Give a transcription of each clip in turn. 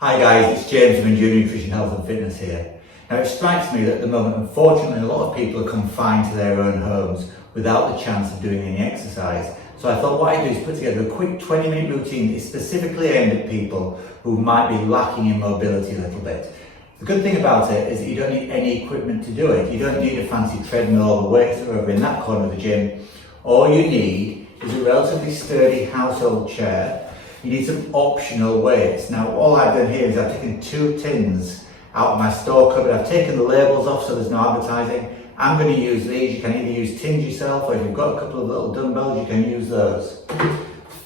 Hi guys, it's James from Enduro Nutrition, Health and Fitness here. Now it strikes me that at the moment, unfortunately, a lot of people are confined to their own homes without the chance of doing any exercise. So I thought what I'd do is put together a quick 20-minute routine that is specifically aimed at people who might be lacking in mobility a little bit. The good thing about it is that you don't need any equipment to do it. You don't need a fancy treadmill or the weights that are over in that corner of the gym. All you need is a relatively sturdy household chair. You need some optional weights. Now all I've done here is I've taken 2 tins out of my store cupboard. I've taken the labels off so there's no advertising. I'm going to use these. You can either use tins yourself, or if you've got a couple of little dumbbells you can use those.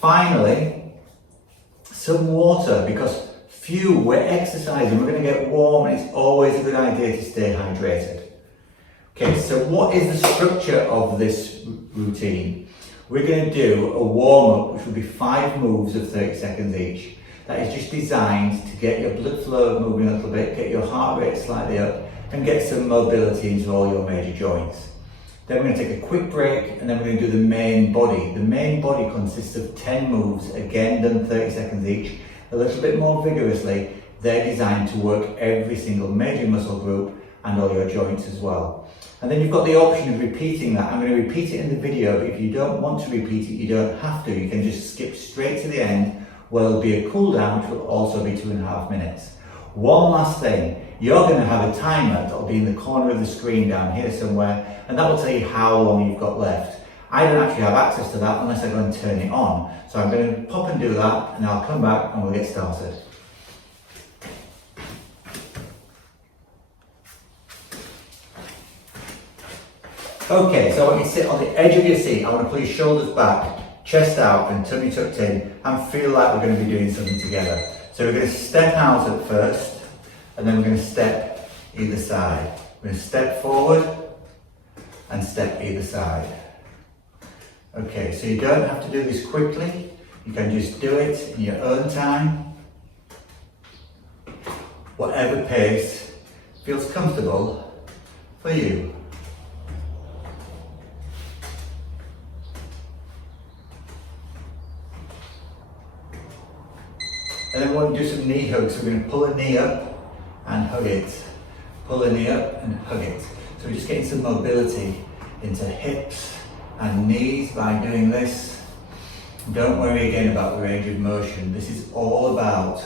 Finally, some water, because we're exercising, we're going to get warm, and it's always a good idea to stay hydrated. Okay, so what is the structure of this routine? We're going to do a warm-up, which will be 5 moves of 30 seconds each. That is just designed to get your blood flow moving a little bit, get your heart rate slightly up, and get some mobility into all your major joints. Then we're going to take a quick break, and then we're going to do the main body. The main body consists of 10 moves, again done 30 seconds each, a little bit more vigorously. They're designed to work every single major muscle group and all your joints as well. And then you've got the option of repeating that. I'm going to repeat it in the video, but if you don't want to repeat it, you don't have to. You can just skip straight to the end, where there'll be a cool down, which will also be 2.5 minutes. One last thing, you're going to have a timer that'll be in the corner of the screen down here somewhere, and that will tell you how long you've got left. I don't actually have access to that unless I go and turn it on. So I'm going to pop and do that, and I'll come back and we'll get started. Okay, so I want you to sit on the edge of your seat. I want to pull your shoulders back, chest out and tummy tucked in, and feel like we're going to be doing something together. So we're going to step out at first, and then we're going to step either side. We're going to step forward and step either side. Okay, so you don't have to do this quickly. You can just do it in your own time. Whatever pace feels comfortable for you. And then we want to do some knee hugs. So we're going to pull a knee up and hug it. Pull a knee up and hug it. So we're just getting some mobility into hips and knees by doing this. Don't worry again about the range of motion. This is all about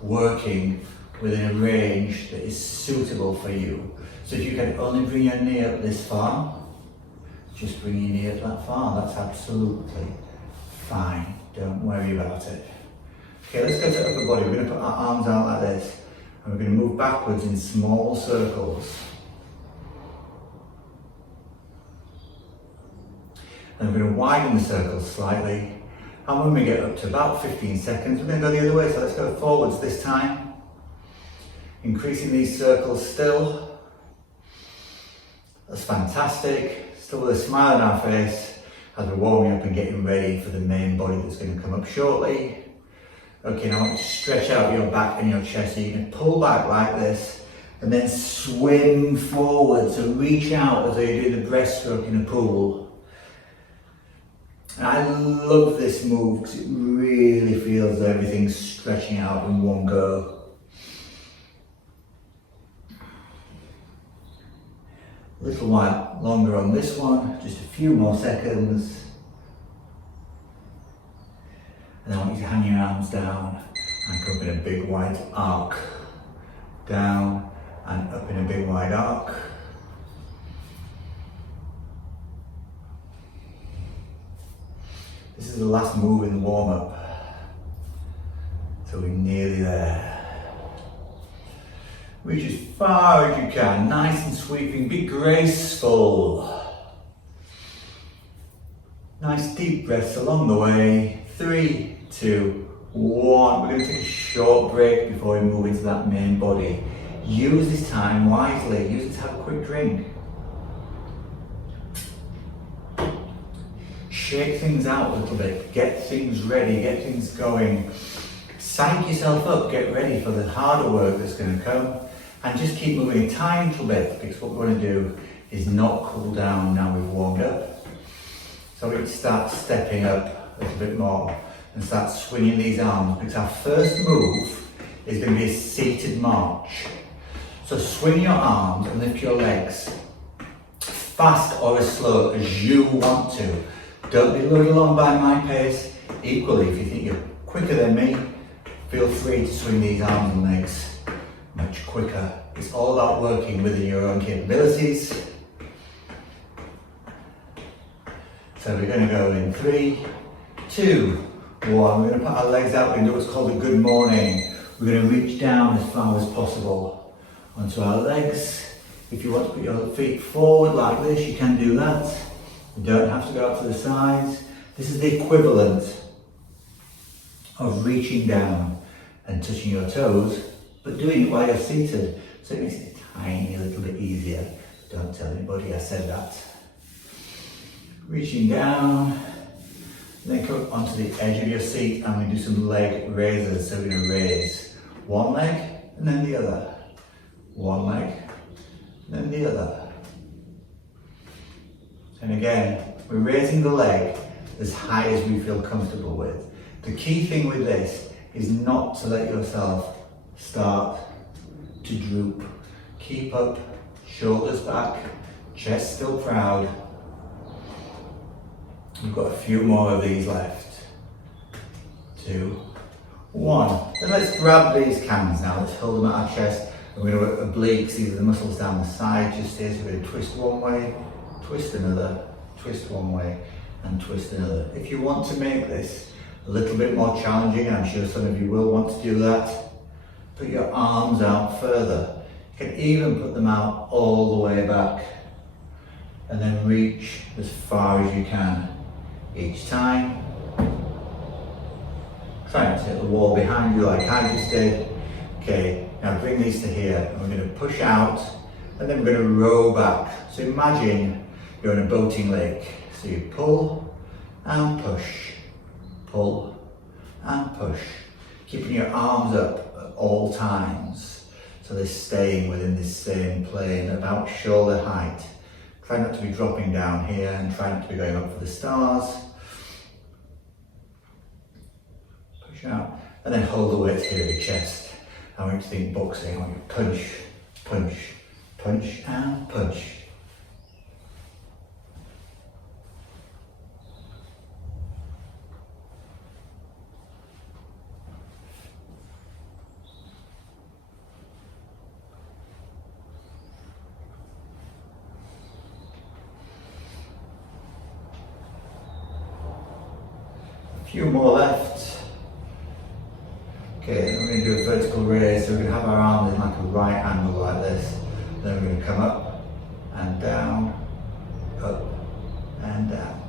working within a range that is suitable for you. So if you can only bring your knee up this far, just bring your knee up that far. That's absolutely fine. Don't worry about it. Okay, let's go to upper body. We're going to put our arms out like this, and we're going to move backwards in small circles. And we're going to widen the circles slightly, and when we get up to about 15 seconds, we're going to go the other way. So let's go forwards this time, increasing these circles still. That's fantastic. Still with a smile on our face as we're warming up and getting ready for the main body that's going to come up shortly. Okay, now I want you to stretch out your back and your chest, so you can pull back like this and then swim forward. So reach out as though you do the breaststroke in a pool. And I love this move because it really feels like everything's stretching out in one go. A little while longer on this one, just a few more seconds. And I want you to hang your arms down and come up in a big wide arc. Down and up in a big wide arc. This is the last move in the warm-up. So we're nearly there. Reach as far as you can, nice and sweeping, be graceful. Nice deep breaths along the way. 3, 2, 1. We're going to take a short break before we move into that main body. Use this time wisely. Use it to have a quick drink. Shake things out a little bit. Get things ready. Get things going. Psych yourself up. Get ready for the harder work that's going to come. And just keep moving a tiny little bit, because what we're going to do is not cool down now we've warmed up. So we can start stepping up a little bit more and start swinging these arms, because our first move is going to be a seated march. So swing your arms and lift your legs fast or as slow as you want to. Don't be lured along by my pace. Equally, if you think you're quicker than me, feel free to swing these arms and legs much quicker. It's all about working within your own capabilities. So we're going to go in 3, 2, 1. We're going to put our legs out. We're going to do what's called a good morning. We're going to reach down as far as possible onto our legs. If you want to put your feet forward like this, you can do that. You don't have to go out to the sides. This is the equivalent of reaching down and touching your toes, but doing it while you're seated. So it makes it a tiny little bit easier. Don't tell anybody I said that. Reaching down, then come onto the edge of your seat and we do some leg raises. So we're going to raise one leg and then the other. One leg, then the other. And again, we're raising the leg as high as we feel comfortable with. The key thing with this is not to let yourself start to droop. Keep up, shoulders back, chest still proud. We've got a few more of these left. 2, 1. Then let's grab these cans now. Let's hold them at our chest. We're going to work obliques, these are the muscles down the side just here. So we're going to twist one way, twist another, twist one way, and twist another. If you want to make this a little bit more challenging, I'm sure some of you will want to do that, put your arms out further. You can even put them out all the way back and then reach as far as you can each time. Try not to hit the wall behind you like I just did. Okay. Now bring these to here and we're going to push out and then we're going to row back. So imagine you're in a boating lake. So you pull and push, pull and push. Keeping your arms up at all times. So they're staying within this same plane, about shoulder height. Try not to be dropping down here and try not to be going up for the stars. Push out and then hold the weights here at your chest. I want you to think boxing. I want you to punch, punch, punch and punch. A few more left. Okay, we're going to do a vertical raise, so we're going to have our arms in like a right angle like this. Then we're going to come up and down, up and down.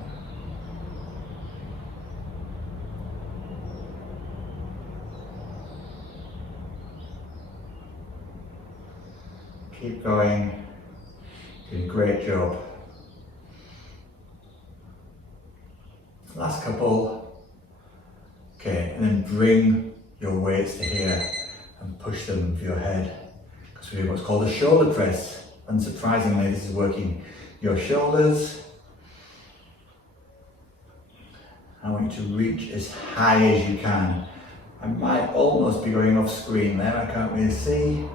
Keep going, doing a great job. Last couple. Okay, and then bring your weights to here and push them with your head, because we do what's called a shoulder press. Unsurprisingly, this is working your shoulders. I want you to reach as high as you can. I might almost be going off screen there, I can't really see.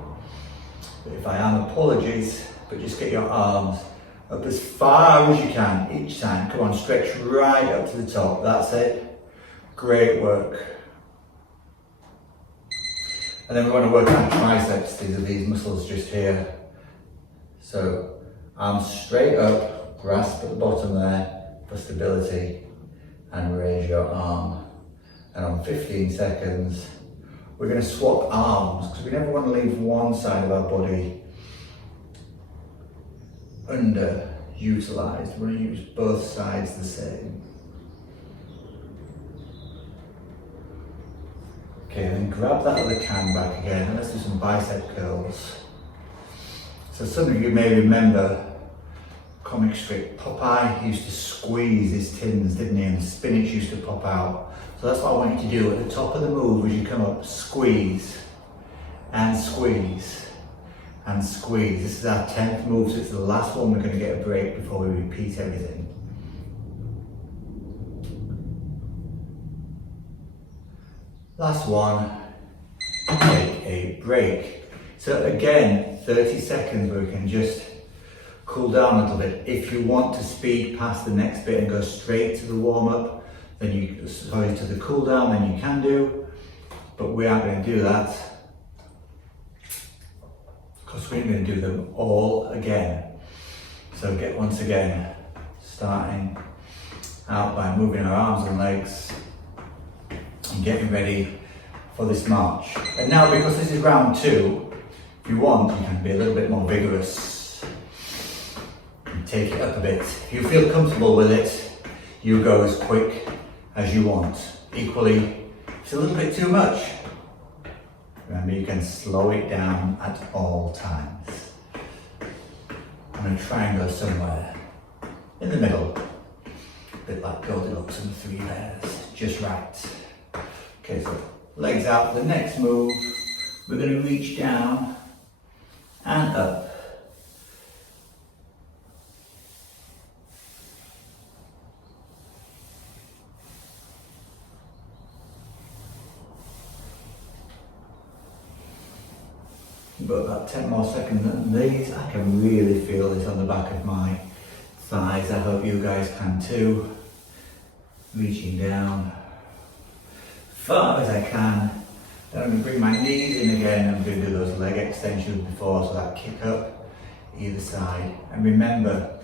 But if I am, apologies, but just get your arms up as far as you can each time. Come on, stretch right up to the top, that's it. Great work. And then we want to work on triceps. These are these muscles just here. So arms straight up, grasp at the bottom there for stability and raise your arm. And on 15 seconds, we're going to swap arms because we never want to leave one side of our body underutilized. We're going to use both sides the same. Okay, then grab that other can back again and let's do some bicep curls. So some of you may remember comic strip Popeye used to squeeze his tins, didn't he? And spinach used to pop out. So that's what I want you to do at the top of the move as you come up, squeeze and squeeze and squeeze. This is our 10th move, so it's the last one. We're going to get a break before we repeat everything. Last one. Okay. break. So again, 30 seconds where we can just cool down a little bit. If you want to speed past the next bit and go straight to the warm-up, then to the cool down, then you can do, but we aren't going to do that because we're going to do them all again. So once again, starting out by moving our arms and legs and getting ready for this march. And now, because this is round 2, if you want, you can be a little bit more vigorous and take it up a bit. If you feel comfortable with it, you go as quick as you want. Equally, if it's a little bit too much, remember you can slow it down at all times. I'm going to try and go somewhere in the middle, a bit like Goldilocks and the 3 bears, just right. Okay, so legs out. The next move, we're going to reach down and up. We've got about 10 more seconds on these. I can really feel this on the back of my thighs. I hope you guys can too. Reaching down far as I can. Then I'm going to bring my knees in again. I'm going to do those leg extensions before, so that kick up either side. And remember,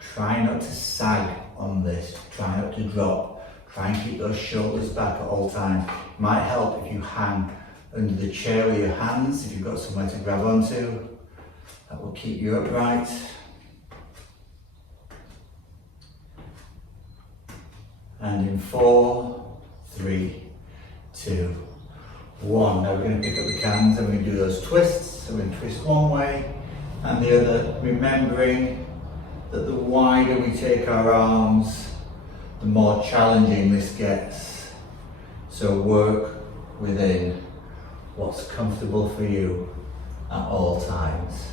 try not to sag on this. Try not to drop. Try and keep those shoulders back at all times. It might help if you hang under the chair with your hands, if you've got somewhere to grab onto. That will keep you upright. And in 4, 3, 2, 1. Now we're going to pick up the cans and we're going to do those twists. So we're going to twist one way and the other, remembering that the wider we take our arms, the more challenging this gets. So work within what's comfortable for you at all times.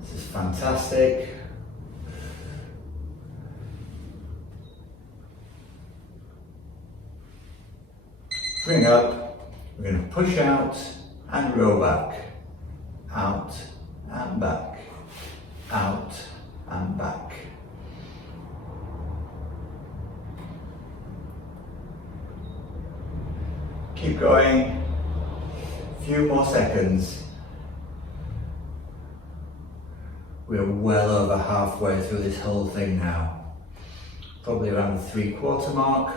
This is fantastic. Bring up, we're going to push out and row back, out and back, out and back. Keep going, a few more seconds. We're well over halfway through this whole thing now, probably around the 3/4 mark.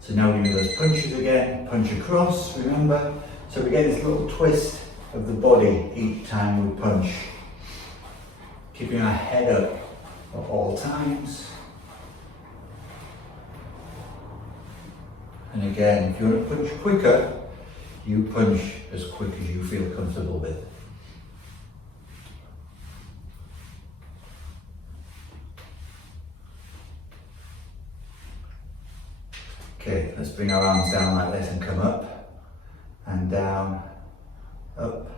So now we do those punches again, punch across, remember? So we get this little twist of the body each time we punch. Keeping our head up at all times. And again, if you want to punch quicker, you punch as quick as you feel comfortable with. Okay, let's bring our arms down like this and come up and down, up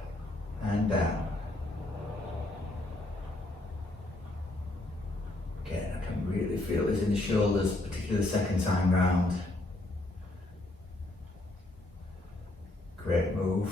and down. Again, I can really feel this in the shoulders, particularly the second time round. Great move.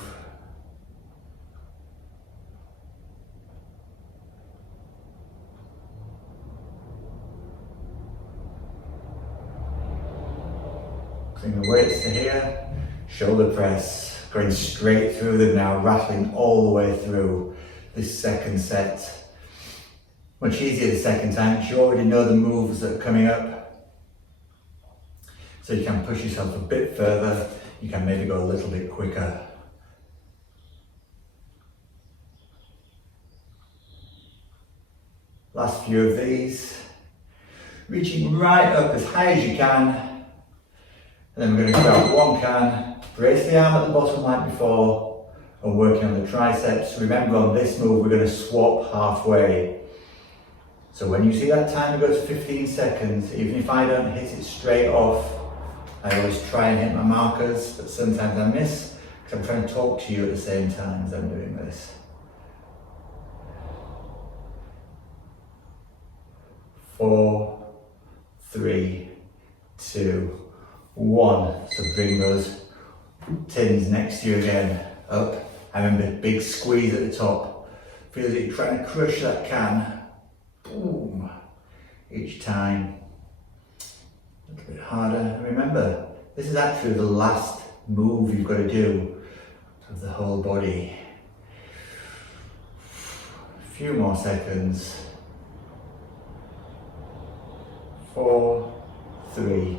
Bring the weights to here, shoulder press, going straight through them now, rattling all the way through this second set. Much easier the second time because you already know the moves that are coming up. So you can push yourself a bit further, you can maybe go a little bit quicker. Last few of these, reaching right up as high as you can. And then we're going to grab one can, brace the arm at the bottom like before, and working on the triceps. Remember, on this move, we're going to swap halfway. So when you see that timer go to 15 seconds, even if I don't hit it straight off, I always try and hit my markers, but sometimes I miss, because I'm trying to talk to you at the same time as I'm doing this. 4, 3, 2, 1. So bring those tins next to you again up. And remember, big squeeze at the top. Feel as if you're trying to crush that can. Boom. Each time. A little bit harder. And remember, this is actually the last move you've got to do of the whole body. A few more seconds. 4, 3,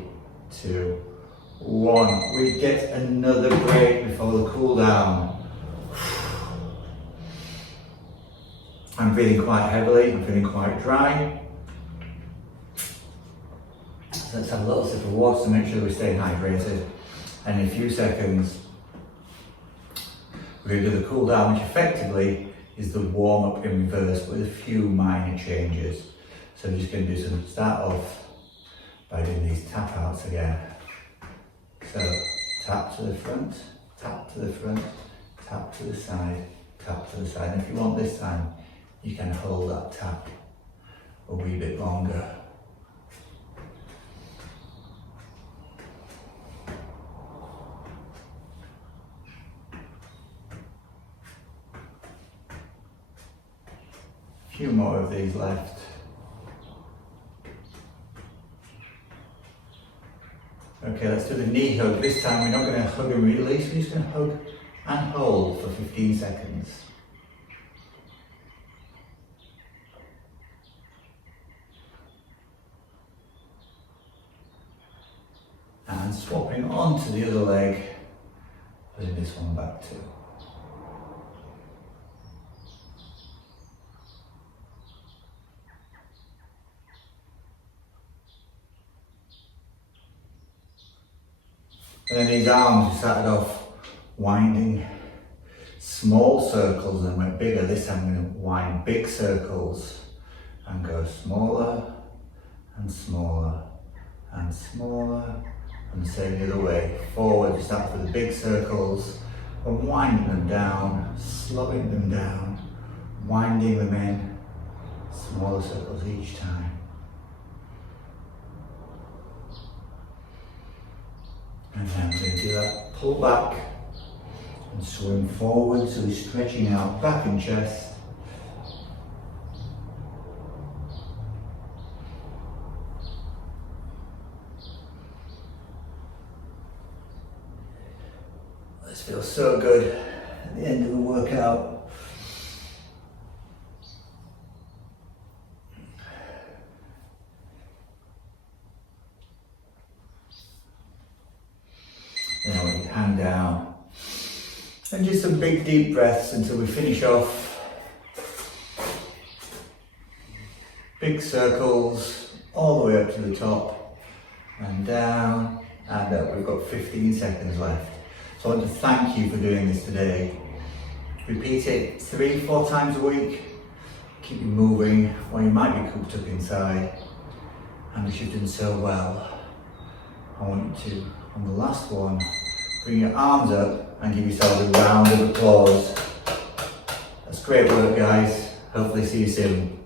2, 1. We get another break before the cool down. I'm breathing quite heavily, I'm feeling quite dry. So let's have a little sip of water to make sure we stay hydrated. And in a few seconds, we're going to do the cool down, which effectively is the warm up in reverse with a few minor changes. So I'm just going to do some, start off by doing these tap outs again. So tap to the front, tap to the front, tap to the side, tap to the side. And if you want this time, you can hold that tap a wee bit longer. A few more of these left. Okay, let's do the knee hug. This time we're not going to hug and release, we're just going to hug and hold for 15 seconds. And swapping onto the other leg, putting this one back too. And then these arms, we started off winding small circles and went bigger. This time I'm going to wind big circles and go smaller and smaller and smaller, and the same the other way. Forward, we start with the big circles and winding them down, slowing them down, winding them in, smaller circles each time. And then we're going to do that, pull back and swing forward, so we're stretching out back and chest. This feels so good at the end of the workout. Now we hand down and just some big deep breaths until we finish off. Big circles all the way up to the top and down and up. We've got 15 seconds left. So I want to thank you for doing this today. Repeat it 3-4 times a week. Keep you moving while you might be cooped up inside. And if you've done so well, I want you to, on the last one, bring your arms up and give yourself a round of applause. That's great work, guys. Hopefully see you soon.